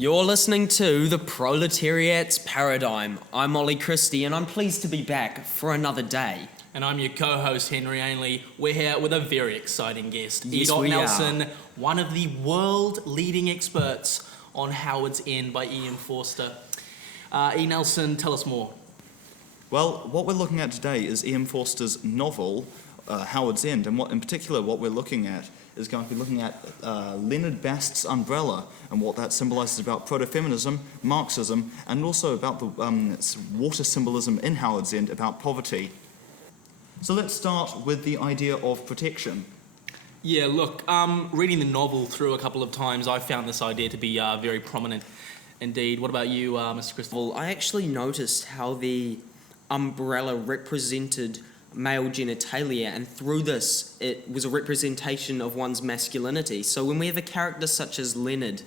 You're listening to the Proletariats Paradigm. I'm Ollie Christie and I'm pleased to be back for another day. And I'm your co-host, Henry Ainley. We're here with a very exciting guest. Yes, E. we Nelson, are. one of the world-leading experts on Howard's End by E.M Forster. E. Nelson, tell us more. Well, what we're looking at today is E.M Forster's novel, Howard's End, and in particular what we're looking at is going to be looking at Leonard Bast's umbrella and what that symbolises about proto-feminism, Marxism, and also about the water symbolism in Howard's End about poverty. So let's start with the idea of protection. Yeah, look, reading the novel through a couple of times, I found this idea to be very prominent indeed. What about you, Mr. Christie? Well, I actually noticed how the umbrella represented male genitalia, and through this it was a representation of one's masculinity. So when we have a character such as Leonard,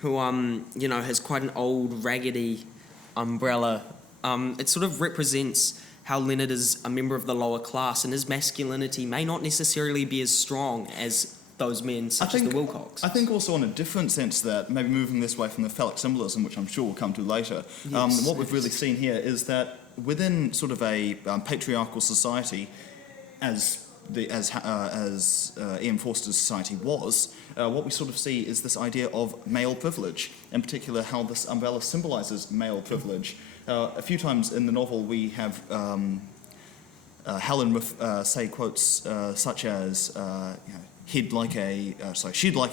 who has quite an old raggedy umbrella, it sort of represents how Leonard is a member of the lower class and his masculinity may not necessarily be as strong as those men such as the Wilcox. I think also in a different sense that, maybe moving this way from the phallic symbolism, which I'm sure we'll come to later, what we've really seen here is that within sort of a patriarchal society, as E.M Forster's society was, what we sort of see is this idea of male privilege, in particular how this umbrella symbolises male privilege. A few times in the novel we have Helen say quotes such as, she'd like a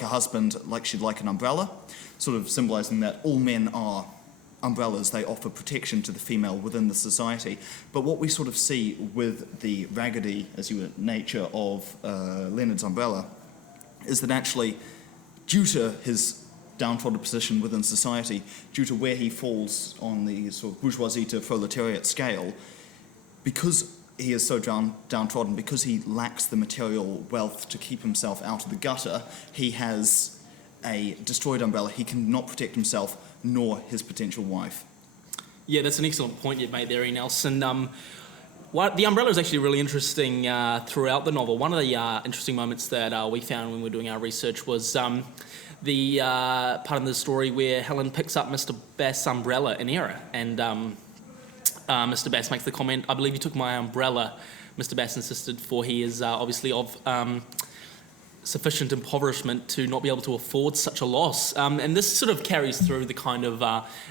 husband like she'd like an umbrella, sort of symbolising that all men are umbrellas, they offer protection to the female within the society. But what we sort of see with the raggedy, as you were, nature of Leonard's umbrella is that actually, due to his downtrodden position within society, due to where he falls on the sort of bourgeoisie to proletariat scale, because he is so downtrodden, because he lacks the material wealth to keep himself out of the gutter, he has a destroyed umbrella. He cannot protect himself nor his potential wife. Yeah, that's an excellent point you've made there, E. Nelson. The umbrella is actually really interesting throughout the novel. One of the interesting moments that we found when we were doing our research was the part of the story where Helen picks up Mr. Bast's umbrella in error, and Mr. Bast makes the comment, "I believe you took my umbrella." Mr. Bast insisted, for he is obviously of sufficient impoverishment to not be able to afford such a loss. And this sort of carries through the kind of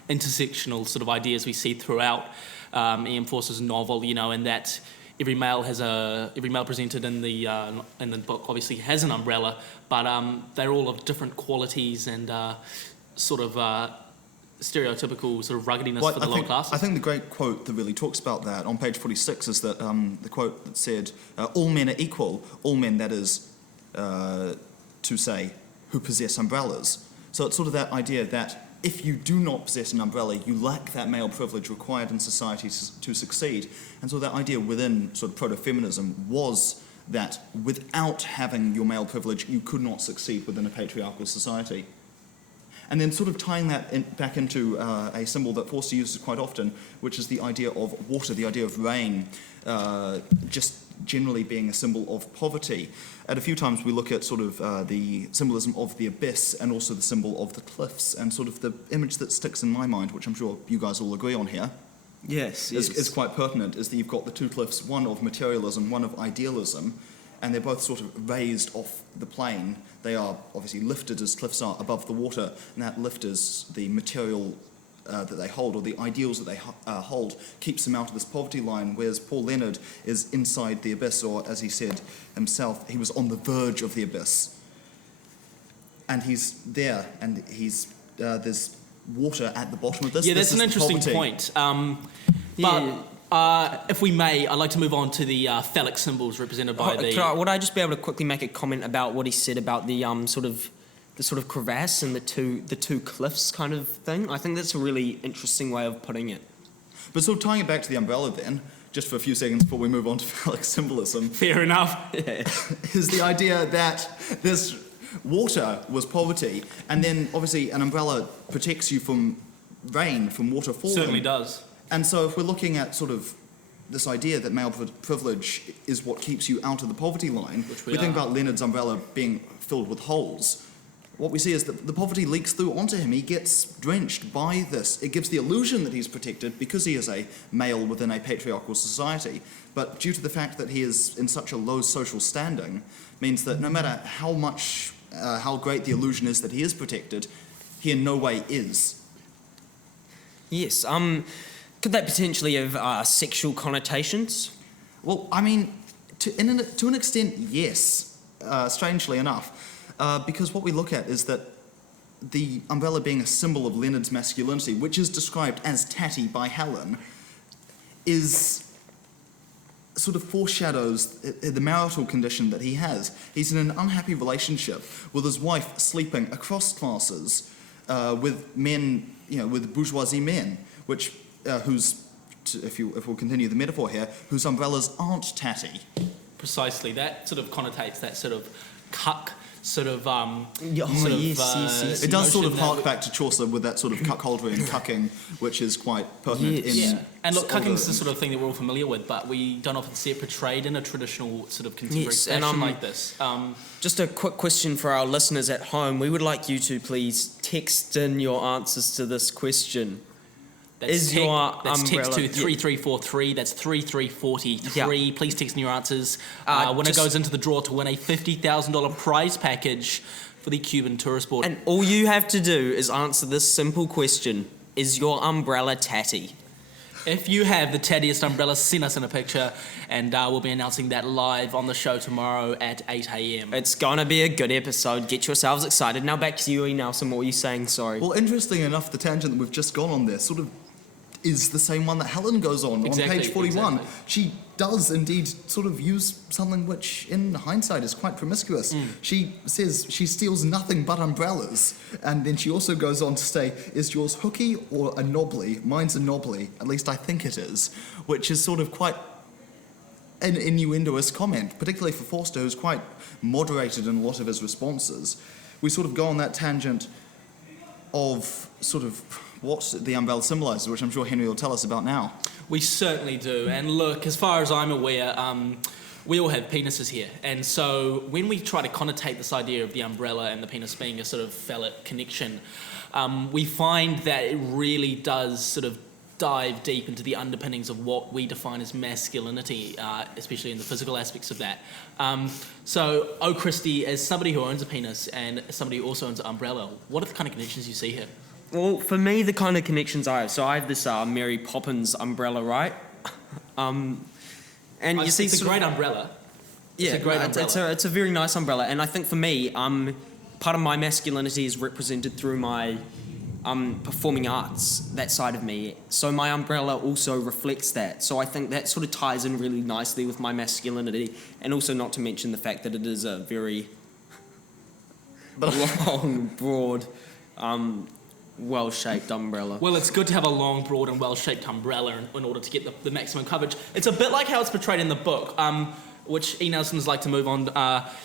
intersectional sort of ideas we see throughout E.M Forster's novel, and that every male presented in the book obviously has an umbrella, but they're all of different qualities and sort of stereotypical sort of ruggediness for the lower classes. I think the great quote that really talks about that on page 46 is that the quote that said, "All men are equal, all men, that is, to say, who possess umbrellas." So it's sort of that idea that if you do not possess an umbrella, you lack that male privilege required in society to succeed. And so that idea within sort of proto-feminism was that without having your male privilege, you could not succeed within a patriarchal society. And then sort of tying that back into a symbol that Forster uses quite often, which is the idea of water, the idea of rain, just generally being a symbol of poverty. At a few times we look at sort of the symbolism of the abyss and also the symbol of the cliffs, and sort of the image that sticks in my mind, which I'm sure you guys all agree on here, is quite pertinent, is that you've got the two cliffs, one of materialism, one of idealism, and they're both sort of raised off the plain. They are obviously lifted as cliffs are above the water, and that lift is the material that they hold, or the ideals that they hold, keeps them out of this poverty line, whereas Paul Leonard is inside the abyss, or as he said himself, he was on the verge of the abyss. And he's there, and there's water at the bottom of this. Yeah, that's an interesting point. If we may, I'd like to move on to the phallic symbols represented by Would I just be able to quickly make a comment about what he said about the sort of crevasse and the two cliffs kind of thing? I think that's a really interesting way of putting it. But sort of tying it back to the umbrella then, just for a few seconds before we move on to phallic symbolism. Fair enough. Is the idea that this water was poverty, and then obviously an umbrella protects you from rain, from water falling. Certainly does. And so if we're looking at sort of this idea that male privilege is what keeps you out of the poverty line, we think about Leonard's umbrella being filled with holes. what we see is that the poverty leaks through onto him. He gets drenched by this. It gives the illusion that he's protected because he is a male within a patriarchal society. But due to the fact that he is in such a low social standing, means that no matter how great the illusion is that he is protected, he in no way is. Yes. Could that potentially have sexual connotations? Well, I mean, to an extent, yes, strangely enough. Because what we look at is that the umbrella being a symbol of Leonard's masculinity, which is described as tatty by Helen, is sort of foreshadows the marital condition that he has. He's in an unhappy relationship with his wife sleeping across classes with men, with bourgeoisie men, which if we'll continue the metaphor here, whose umbrellas aren't tatty. Precisely, that sort of connotates that sort of cuck sort of yes. It does sort of hark back to Chaucer with that sort of cuckoldry and cucking, which is quite pertinent in... And look, cucking's the sort of thing that we're all familiar with, but we don't often see it portrayed in a traditional sort of contemporary fashion like this. Just a quick question for our listeners at home. We would like you to please text in your answers to this question. That's text to 3343. That's 3343. Yeah. Please text in your answers. Winner goes into the draw to win a $50,000 prize package for the Cuban tourist board. And all you have to do is answer this simple question. Is your umbrella tatty? If you have the tattiest umbrella, send us in a picture, and we'll be announcing that live on the show tomorrow at 8 a.m. It's gonna be a good episode. Get yourselves excited. Now back to you, E. Nelson. What were you saying? Sorry. Well, interesting enough, the tangent that we've just gone on there sort of is the same one that Helen goes on page 41. Exactly. She does indeed sort of use something which, in hindsight, is quite promiscuous. She says she steals nothing but umbrellas, and then she also goes on to say, is yours hooky or a knobbly? Mine's a knobbly, at least I think it is, which is sort of quite an innuendoous comment, particularly for Forster, who's quite moderated in a lot of his responses. We sort of go on that tangent of sort of what the umbrella symbolises, which I'm sure Henry will tell us about now. We certainly do. And look, as far as I'm aware, we all have penises here. And so when we try to connotate this idea of the umbrella and the penis being a sort of phallic connection, we find that it really does sort of dive deep into the underpinnings of what we define as masculinity, especially in the physical aspects of that. So, Christy, as somebody who owns a penis and as somebody who also owns an umbrella, what are the kind of connections you see here? Well, for me, the kind of connections I have. So I have this Mary Poppins umbrella, right? And you see, it's a great umbrella. Yeah, it's a great umbrella. It's a very nice umbrella, and I think for me, part of my masculinity is represented through my performing arts, that side of me. So my umbrella also reflects that. So I think that sort of ties in really nicely with my masculinity, and also not to mention the fact that it is a very long, broad, well-shaped umbrella. Well, it's good to have a long, broad, and well-shaped umbrella in order to get the maximum coverage. It's a bit like how it's portrayed in the book, which E. Nelson's like to move on.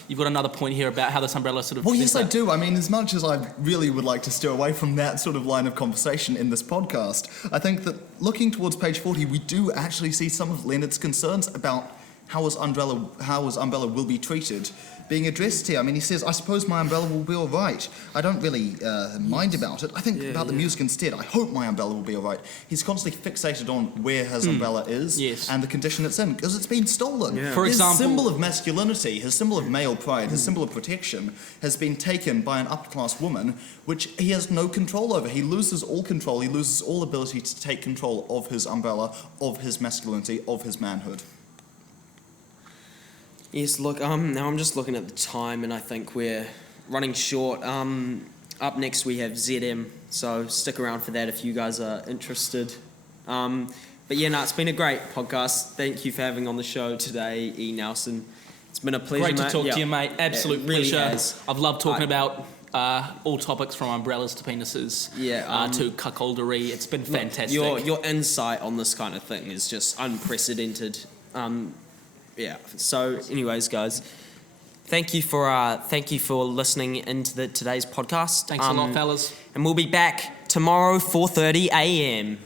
You've got another point here about how this umbrella sort of... Well, yes, I do. I mean, as much as I really would like to steer away from that sort of line of conversation in this podcast, I think that looking towards page 40, we do actually see some of Leonard's concerns about how his umbrella will be treated being addressed here. I mean, he says, I suppose my umbrella will be all right. I don't really mind about it. I think about the music instead. I hope my umbrella will be all right. He's constantly fixated on where his umbrella is and the condition it's in, because it's been stolen. Yeah. For example, his symbol of masculinity, his symbol of male pride, his symbol of protection has been taken by an upper-class woman, which he has no control over. He loses all control. He loses all ability to take control of his umbrella, of his masculinity, of his manhood. Yes, look, now I'm just looking at the time, and I think we're running short. Up next we have ZM, so stick around for that if you guys are interested. But yeah, no, it's been a great podcast. Thank you for having on the show today, E. Nelson. It's been a pleasure, great to mate. talk to you, mate. Absolute really pleasure. has. I've loved talking about all topics from umbrellas to penises to cuckoldery. It's been fantastic. Your insight on this kind of thing is just unprecedented. Yeah. So, anyways, guys, thank you for listening into today's podcast. Thanks a lot, fellas. And we'll be back tomorrow, 4:30 a.m.